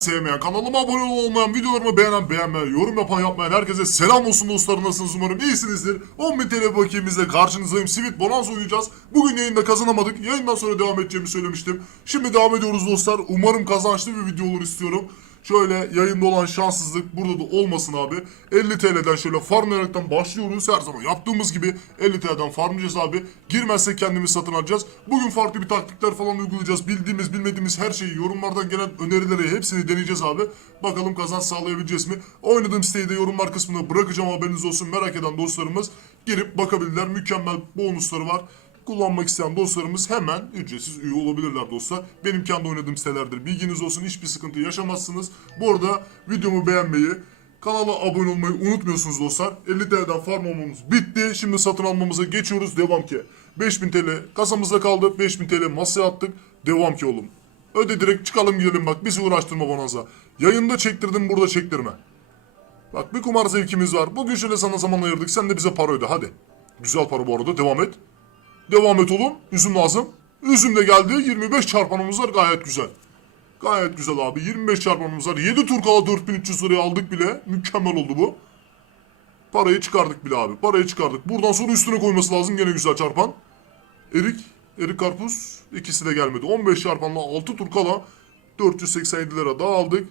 sevmeyen, kanalıma abone olmayan, videolarımı beğenen, beğenmeyen, yorum yapan, yapmayan herkese selam olsun dostlarım nasılsınız umarım iyisinizdir. 10.000 TL bakiyemizle karşınızdayım. Sivit Bonanza oynayacağız. Bugün yayında kazanamadık. Yayından sonra devam edeceğimi söylemiştim. Şimdi devam ediyoruz dostlar. Umarım kazançlı bir video olur istiyorum. Şöyle yayında olan şanssızlık burada da olmasın abi. 50 TL'den şöyle farmlayaraktan başlıyoruz. Her zaman yaptığımız gibi 50 TL'den farmlayacağız abi. Girmezsek kendimiz satın alacağız. Bugün farklı bir taktikler falan uygulayacağız. Bildiğimiz bilmediğimiz her şeyi yorumlardan gelen önerileri hepsini deneyeceğiz abi. Bakalım kazanç sağlayabileceğiz mi? Oynadığım siteyi de yorumlar kısmına bırakacağım haberiniz olsun. Merak eden dostlarımız girip bakabilirler. Mükemmel bonusları var kullanmak isteyen dostlarımız hemen ücretsiz üye olabilirler dostlar. Benim kendi oynadığım sitelerdir. Bilginiz olsun hiçbir sıkıntı yaşamazsınız. Bu arada videomu beğenmeyi, kanala abone olmayı unutmuyorsunuz dostlar. 50 TL'den farm olmamız bitti. Şimdi satın almamıza geçiyoruz. Devam ki. 5000 TL kasamızda kaldı. 5000 TL masaya attık. Devam ki oğlum. Öde direkt çıkalım gidelim bak. Bizi uğraştırma bonanza. Yayında çektirdim burada çektirme. Bak bir kumar zevkimiz var. Bugün şöyle sana zaman ayırdık. Sen de bize para öde hadi. Güzel para bu arada. Devam et. Devam et oğlum. Üzüm lazım. Üzüm de geldi. 25 çarpanımız var. Gayet güzel. Gayet güzel abi. 25 çarpanımız var. 7 turkala 4300 liraya aldık bile. Mükemmel oldu bu. Parayı çıkardık bile abi. Parayı çıkardık. Buradan sonra üstüne koyması lazım. Gene güzel çarpan. Erik. Erik karpuz. ikisi de gelmedi. 15 çarpanla 6 turkala 487 lira daha aldık.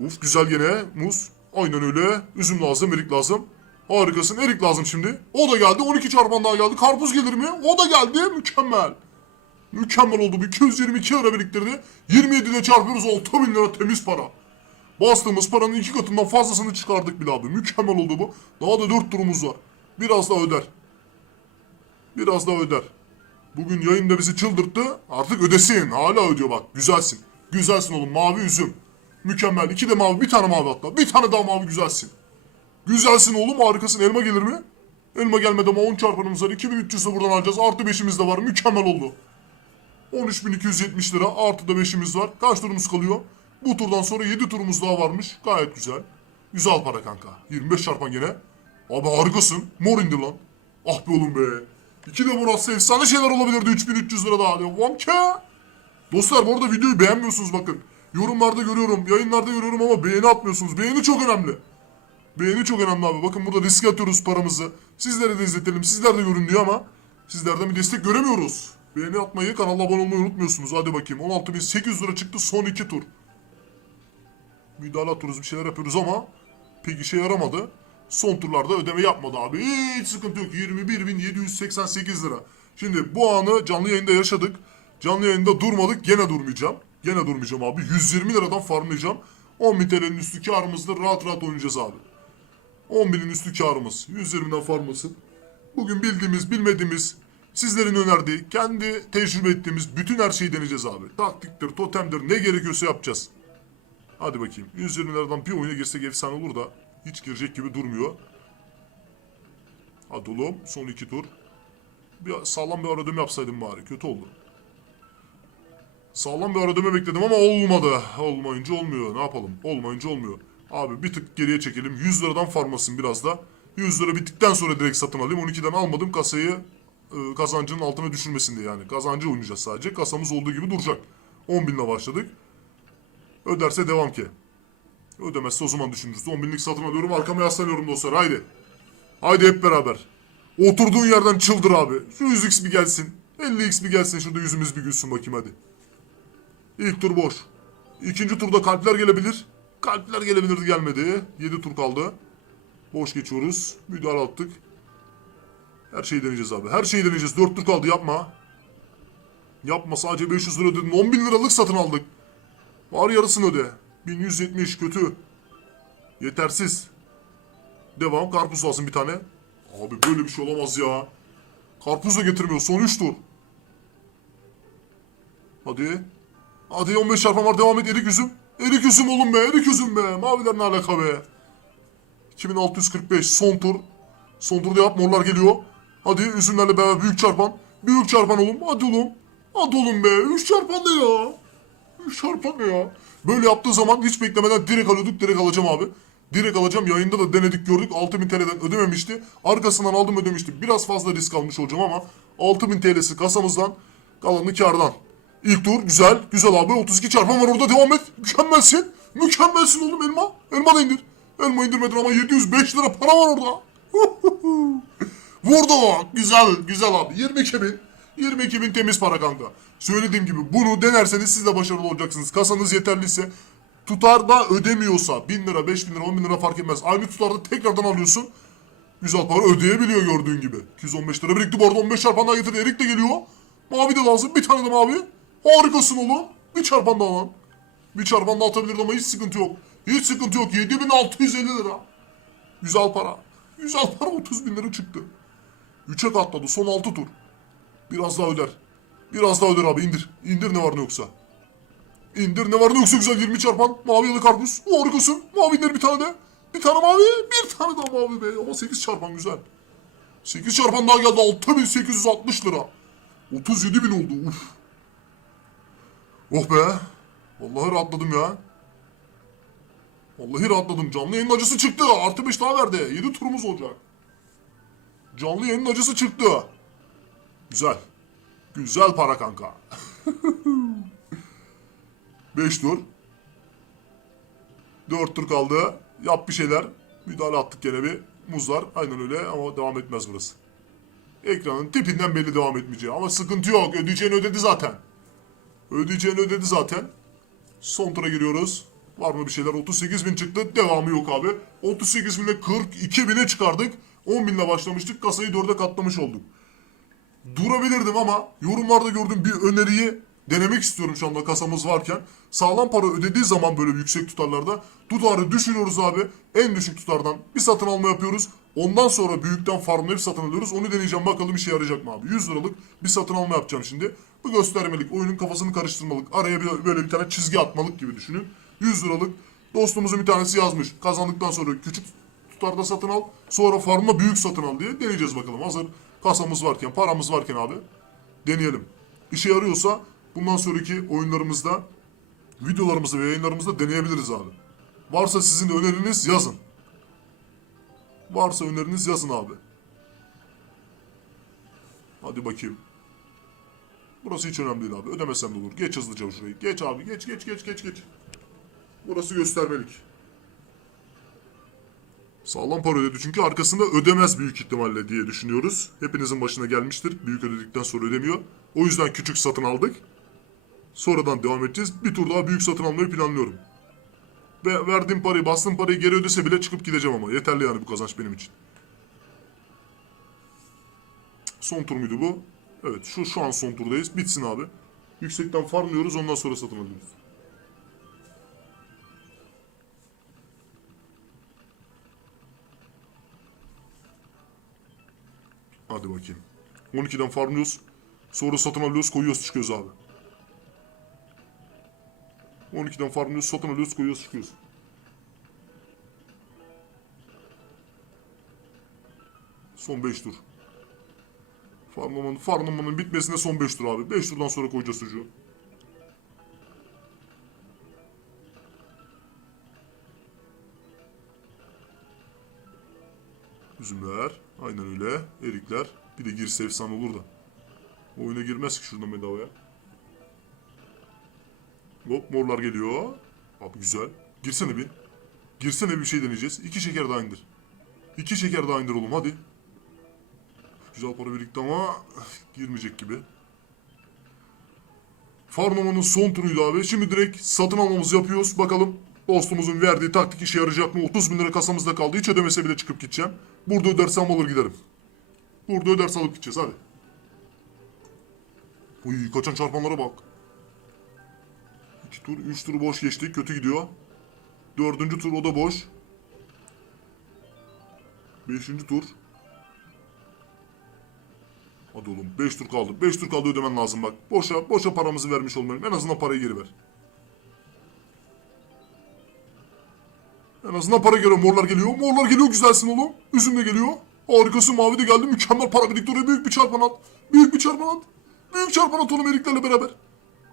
Uf güzel gene. Muz. Aynen öyle. Üzüm lazım. Erik lazım. Harikasın. Erik lazım şimdi. O da geldi. 12 çarpan daha geldi. Karpuz gelir mi? O da geldi. Mükemmel. Mükemmel oldu. Bu 222 lira biriktirdi. 27 ile çarpıyoruz. 6000 lira temiz para. Bastığımız paranın iki katından fazlasını çıkardık bile abi. Mükemmel oldu bu. Daha da 4 turumuz var. Biraz daha öder. Biraz daha öder. Bugün yayında bizi çıldırttı. Artık ödesin. Hala ödüyor bak. Güzelsin. Güzelsin oğlum. Mavi üzüm. Mükemmel. İki de mavi. Bir tane mavi hatta. Bir tane daha mavi güzelsin. Güzelsin oğlum harikasın. Elma gelir mi? Elma gelmedi ama 10 çarpanımız var. 2300 de buradan alacağız. Artı 5'imiz de var. Mükemmel oldu. 13.270 lira. Artı da 5'imiz var. Kaç turumuz kalıyor? Bu turdan sonra 7 turumuz daha varmış. Gayet güzel. Güzel para kanka. 25 çarpan gene. Abi harikasın. Mor indi lan. Ah be oğlum be. İki de Murat efsane şeyler olabilirdi. 3300 lira daha. Devam ki. Dostlar bu arada videoyu beğenmiyorsunuz bakın. Yorumlarda görüyorum, yayınlarda görüyorum ama beğeni atmıyorsunuz. Beğeni çok önemli. Beğeni çok önemli abi. Bakın burada riske atıyoruz paramızı. Sizlere de izletelim. Sizler de görün diyor ama sizlerden bir destek göremiyoruz. Beğeni atmayı, kanala abone olmayı unutmuyorsunuz. Hadi bakayım. 16.800 lira çıktı son iki tur. Müdahale atıyoruz, bir şeyler yapıyoruz ama pek işe yaramadı. Son turlarda ödeme yapmadı abi. Hiç sıkıntı yok. 21.788 lira. Şimdi bu anı canlı yayında yaşadık. Canlı yayında durmadık. Gene durmayacağım. Gene durmayacağım abi. 120 liradan farmlayacağım. 10.000 TL'nin üstü karımızda rahat rahat oynayacağız abi. 10.000'in üstü karımız. 120'den farmasın. Bugün bildiğimiz, bilmediğimiz, sizlerin önerdiği, kendi tecrübe ettiğimiz bütün her şeyi deneyeceğiz abi. Taktiktir, totemdir, ne gerekiyorsa yapacağız. Hadi bakayım. 120 liradan bir oyuna girsek efsane olur da hiç girecek gibi durmuyor. Hadi oğlum son iki tur. Bir sağlam bir aradöme yapsaydım bari. Kötü oldu. Sağlam bir aradöme bekledim ama olmadı. Olmayınca olmuyor. Ne yapalım? Olmayınca olmuyor. Abi bir tık geriye çekelim. 100 liradan farmasın biraz da. 100 lira bittikten sonra direkt satın alayım. 12'den almadım kasayı e, kazancının altına düşürmesin diye yani. Kazancı oynayacağız sadece. Kasamız olduğu gibi duracak. 10 binle başladık. Öderse devam ki. Ödemezse o zaman düşünürüz. 10 binlik satın alıyorum. Arkama yaslanıyorum dostlar. Haydi. Haydi hep beraber. Oturduğun yerden çıldır abi. Şu 100x bir gelsin. 50x bir gelsin. Şurada yüzümüz bir gülsün bakayım hadi. İlk tur boş. İkinci turda kalpler gelebilir. Kalpler gelebilirdi gelmedi. 7 tur kaldı. Boş geçiyoruz. Müdahale attık. Her şeyi deneyeceğiz abi. Her şeyi deneyeceğiz. 4 tur kaldı yapma. Yapma sadece 500 lira ödedin. 10 bin liralık satın aldık. Var yarısını öde. 1170 kötü. Yetersiz. Devam. Karpuz lazım bir tane. Abi böyle bir şey olamaz ya. Karpuz da getirmiyor. Son 3 tur. Hadi. Hadi 15 çarpan var. Devam et. Erik üzüm. Erik üzüm oğlum be. Erik üzüm be. Maviler ne alaka be. 2645 son tur. Son turda yap. Morlar geliyor. Hadi üzümlerle beraber büyük çarpan. Büyük çarpan oğlum. Hadi oğlum. Hadi oğlum be. 3 çarpan ne ya? 3 çarpan ne ya? Böyle yaptığı zaman hiç beklemeden direkt alıyorduk. Direkt alacağım abi. Direkt alacağım. Yayında da denedik gördük. 6000 TL'den ödememişti. Arkasından aldım ödemişti. Biraz fazla risk almış olacağım ama 6000 TL'si kasamızdan kalanı kardan. İlk tur güzel. Güzel abi. 32 çarpan var orada. Devam et. Mükemmelsin. Mükemmelsin oğlum elma. Elma da indir. Elma indirmedin ama 705 lira para var orada. Vurdu. Güzel güzel abi. 22 bin. 22 bin temiz para kanka. Söylediğim gibi bunu denerseniz siz de başarılı olacaksınız. Kasanız yeterliyse tutar da ödemiyorsa 1000 lira 5000 lira 10 bin lira fark etmez. Aynı tutarda tekrardan alıyorsun. Güzel para ödeyebiliyor gördüğün gibi. 215 lira birikti bu arada 15 çarpan daha getirdi. Erik de geliyor. Mavi de lazım. Bir tane de mavi. Harikasın oğlum. Bir çarpan daha lan. Bir çarpan daha atabilirdi ama hiç sıkıntı yok. Hiç sıkıntı yok. 7650 lira. Güzel para. Güzel para 30 bin lira çıktı. 3'e katladı son 6 tur. Biraz daha öder. Biraz daha öder abi indir. İndir ne var ne yoksa. İndir ne var ne yoksa güzel 20 çarpan. Mavi ya da karpuz. Harikasın. Mavi indir bir tane de. Bir tane mavi. Bir tane daha mavi be. Ama 8 çarpan güzel. 8 çarpan daha geldi. 6860 lira. 37 bin oldu. Uf. Oh be. Vallahi rahatladım ya. Vallahi rahatladım. Canlı yayının acısı çıktı. Artı 5 daha verdi. 7 turumuz olacak. Canlı yayının acısı çıktı. Güzel. Güzel para kanka. 5 tur. 4 tur kaldı. Yap bir şeyler. Müdahale attık gene bir. Muzlar. Aynen öyle ama devam etmez burası. Ekranın tipinden belli devam etmeyeceği. Ama sıkıntı yok. Ödeyeceğini ödedi zaten. Ödeyeceğini ödedi zaten. Son tura giriyoruz. Var mı bir şeyler? 38 bin çıktı. Devamı yok abi. 38 binle 42 bine çıkardık. 10 binle başlamıştık. Kasayı 4'e katlamış olduk. Durabilirdim ama yorumlarda gördüğüm bir öneriyi denemek istiyorum şu anda kasamız varken. Sağlam para ödediği zaman böyle yüksek tutarlarda tutarı düşürüyoruz abi. En düşük tutardan bir satın alma yapıyoruz. Ondan sonra büyükten farmlayıp satın alıyoruz. Onu deneyeceğim bakalım işe yarayacak mı abi. 100 liralık bir satın alma yapacağım şimdi. Bu göstermelik, oyunun kafasını karıştırmalık, araya bir, böyle bir tane çizgi atmalık gibi düşünün. 100 liralık dostumuzun bir tanesi yazmış. Kazandıktan sonra küçük tutarda satın al. Sonra farmla büyük satın al diye deneyeceğiz bakalım. Hazır kasamız varken, paramız varken abi. Deneyelim. İşe yarıyorsa bundan sonraki oyunlarımızda, videolarımızda ve yayınlarımızda deneyebiliriz abi. Varsa sizin öneriniz yazın. Varsa öneriniz yazın abi. Hadi bakayım. Burası hiç önemli değil abi. Ödemesem de olur. Geç hızlıca şurayı. Geç abi. Geç geç geç geç geç. Burası göstermelik. Sağlam para ödedi çünkü arkasında ödemez büyük ihtimalle diye düşünüyoruz. Hepinizin başına gelmiştir. Büyük ödedikten sonra ödemiyor. O yüzden küçük satın aldık. Sonradan devam edeceğiz. Bir tur daha büyük satın almayı planlıyorum. Ve verdiğim parayı, bastığım parayı geri ödese bile çıkıp gideceğim ama. Yeterli yani bu kazanç benim için. Son tur muydu bu? Evet şu şu an son turdayız. Bitsin abi. Yüksekten farmlıyoruz ondan sonra satın alıyoruz. Hadi bakayım. 12'den farmlıyoruz. Sonra satın alıyoruz koyuyoruz çıkıyoruz abi. 12'den farmlıyoruz satın alıyoruz koyuyoruz çıkıyoruz. Son 5 tur. Farmlamanın, farmlamanın bitmesine son 5 tur abi. 5 turdan sonra koyacağız çocuğu. Üzümler. Aynen öyle. Erikler. Bir de girse efsane olur da. Oyuna girmez ki şuradan bedavaya. Hop morlar geliyor. Abi güzel. Girsene bir. Girsene bir şey deneyeceğiz. İki şeker daha indir. İki şeker daha indir oğlum hadi. Güzel para birikti ama girmeyecek gibi. Farmamanın son turuydu abi. Şimdi direkt satın almamızı yapıyoruz. Bakalım dostumuzun verdiği taktik işe yarayacak mı? 30 bin lira kasamızda kaldı. Hiç ödemese bile çıkıp gideceğim. Burada ödersem alır giderim. Burada öderse alıp gideceğiz hadi. Uy kaçan çarpanlara bak. 2 tur, 3 turu boş geçti. Kötü gidiyor. Dördüncü tur o da boş. Beşinci tur. Hadi oğlum 5 tur kaldı. 5 tur kaldı ödemen lazım bak. Boşa boşa paramızı vermiş olmayalım. En azından parayı geri ver. En azından para geliyor. Morlar geliyor. Morlar geliyor güzelsin oğlum. Üzüm de geliyor. Harikasın mavi de geldi. Mükemmel para birikti oraya. Büyük bir çarpan at. Büyük bir çarpan at. Büyük çarpan at oğlum eriklerle beraber.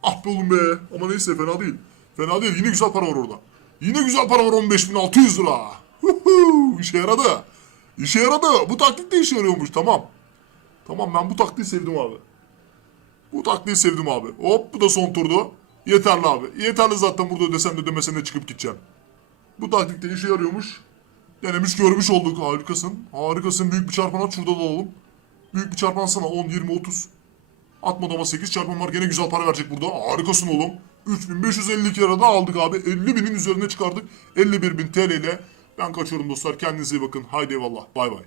Ah be oğlum be. Ama neyse fena değil. Fena değil. Yine güzel para var orada. Yine güzel para var 15.600 lira. Huhu, İşe yaradı. İşe yaradı. Bu taktik de işe yarıyormuş. Tamam. Tamam ben bu taktiği sevdim abi. Bu taktiği sevdim abi. Hop bu da son turdu. Yeterli abi. Yeterli zaten burada ödesem de ödemesen de çıkıp gideceğim. Bu taktik de işe yarıyormuş. Denemiş görmüş olduk. Harikasın. Harikasın. Büyük bir çarpan at şurada da alalım. Büyük bir çarpan sana 10, 20, 30. Atmadı ama 8 çarpan var. Gene güzel para verecek burada. Harikasın oğlum. 3552 lira da aldık abi. 50 binin üzerine çıkardık. 51 bin TL ile. Ben kaçıyorum dostlar. Kendinize iyi bakın. Haydi eyvallah. Bay bay.